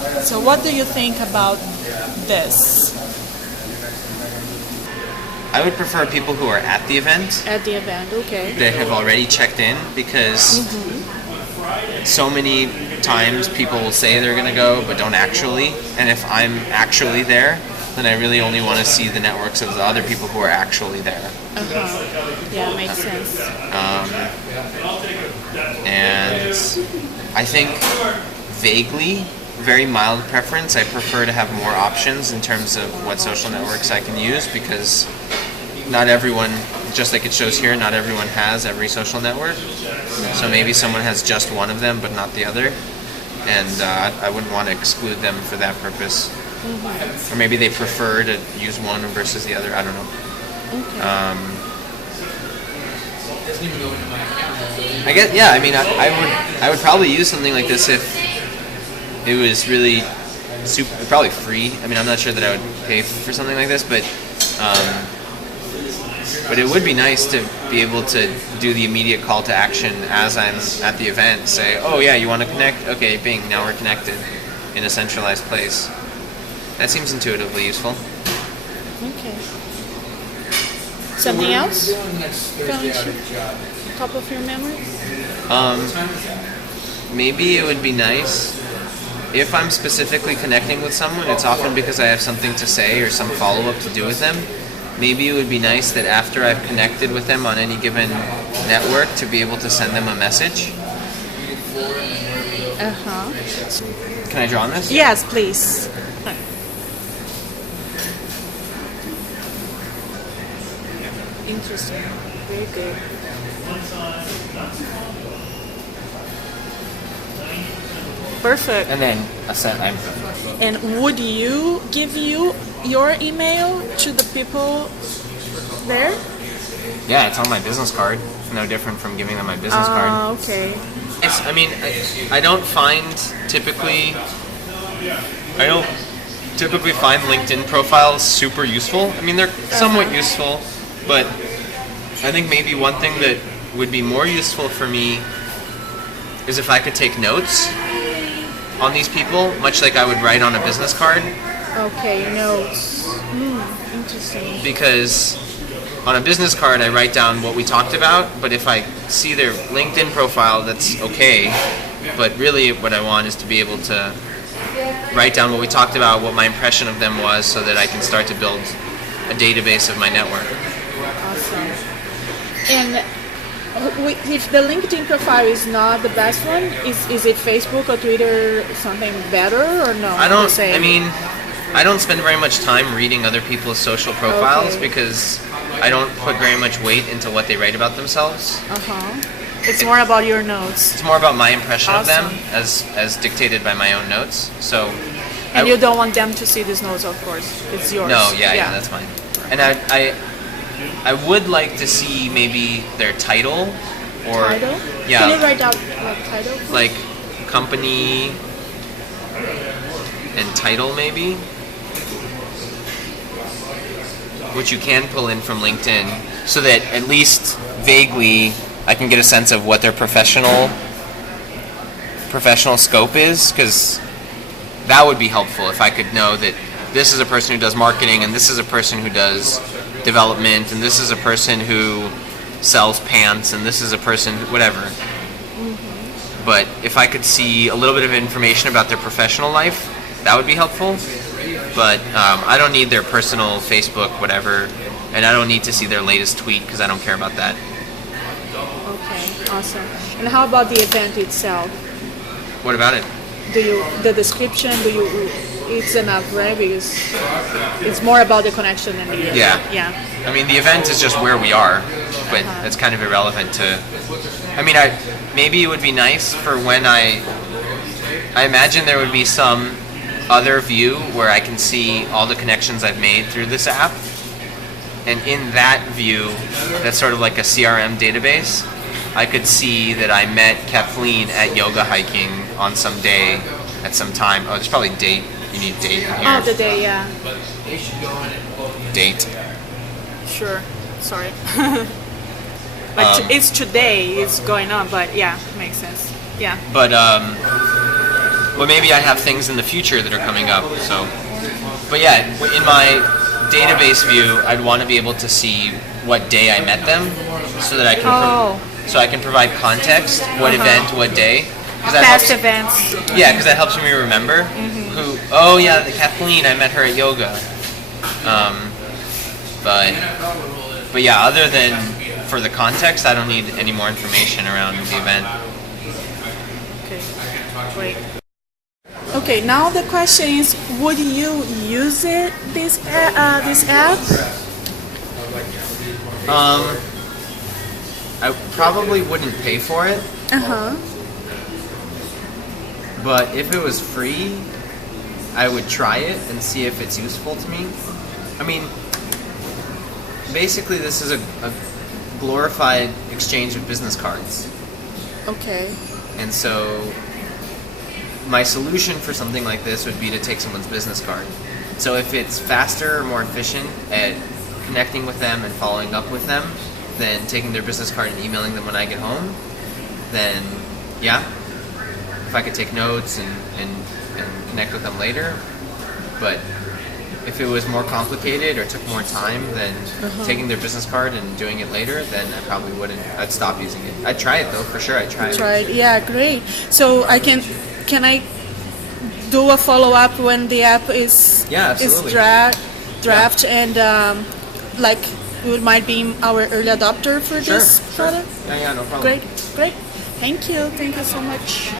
So what do you think about this I would prefer people who are at the event at the event? Okay. that have already checked in, because so many times people will say they're going to go but don't actually. And if I'm actually there, then I really only want to see the networks of the other people who are actually there. Yeah, makes sense. And I think vaguely, very mild preference, I prefer to have more options in terms of what social networks I can use, because not everyone, just like it shows here, not everyone has every social network. So maybe someone has just one of them but not the other, and I wouldn't want to exclude them for that purpose. Or maybe they prefer to use one versus the other, I don't know. I guess, yeah, I mean, I would probably use something like this if it was really probably free. I mean, I'm not sure that I would pay for something like this, but it would be nice to be able to do the immediate call to action as I'm at the event. Say, oh yeah, you want to connect? Okay, bing, now we're connected in a centralized place. That seems intuitively useful. Okay. Something else from top of your memory? Maybe it would be nice if I'm specifically connecting with someone, it's often because I have something to say or some follow-up to do with them. Maybe it would be nice that after I've connected with them on any given network to be able to send them a message. Can I draw on this? Yes, please. Interesting. Very good. Perfect. And then And would you give your email to the people there? yeah, it's on my business card. No different from giving them my business card. Okay. I mean, I don't typically find LinkedIn profiles super useful. I mean, they're somewhat useful, but I think maybe one thing that would be more useful for me is if I could take notes on these people, much like I would write on a business card. Okay, notes. Interesting. Because on a business card, I write down what we talked about, but if I see their LinkedIn profile, that's okay. But really what I want is to be able to write down what we talked about, what my impression of them was, so that I can start to build a database of my network. Awesome. And if the LinkedIn profile is not the best one, is it Facebook or Twitter something better or no? I don't spend very much time reading other people's social profiles because I don't put very much weight into what they write about themselves. It's more about your notes. It's more about my impression of them Awesome. as dictated by my own notes. So, And you don't want them to see these notes, of course. It's yours. No, yeah, that's mine. And I would like to see maybe their title or Title? yeah, Can you write out title? like company and title maybe, which you can pull in from LinkedIn, so that at least vaguely I can get a sense of what their professional scope is, because that would be helpful if I could know that this is a person who does marketing, and this is a person who does development, and this is a person who sells pants, and this is a person whatever. But if I could see a little bit of information about their professional life, that would be helpful. But I don't need their personal Facebook whatever, and I don't need to see their latest tweet because I don't care about that. Okay, awesome. And how about the event itself? What about it? The description, it's enough, right? Because it's more about the connection than the event. Yeah. I mean, the event is just where we are, but it's kind of irrelevant to. I mean, maybe it would be nice for when I imagine there would be some other view where I can see all the connections I've made through this app, and in that view, that's sort of like a CRM database. I could see that I met Kathleen at yoga hiking on some day at some time. Oh, there's probably date. You need date in here. Oh, the day, yeah. Date. Sure. Sorry. But it's today. It's going on, but yeah, makes sense. Yeah. But but maybe I have things in the future that are coming up. So, but yeah, in my database view, I'd want to be able to see what day I met them, so that I can so I can provide context, what event, what day. Past events. Yeah, because that helps me remember who. Oh yeah, the Kathleen, I met her at yoga. But yeah, other than for the context, I don't need any more information around the event. Okay, great. Okay, now the question is, would you use this app? I probably wouldn't pay for it. But if it was free, I would try it and see if it's useful to me. I mean, basically this is a glorified exchange of business cards. Okay. And so my solution for something like this would be to take someone's business card. So if it's faster or more efficient at connecting with them and following up with them than taking their business card and emailing them when I get home, then yeah, if I could take notes and connect with them later. But if it was more complicated or took more time than taking their business card and doing it later, then I probably wouldn't. I'd stop using it. I'd try it though, for sure. I'd try it. Try it. Yeah, great. So can I do a follow up when the app is draft and like you might be our early adopter for this product? Yeah, no problem. Great. Thank you so much.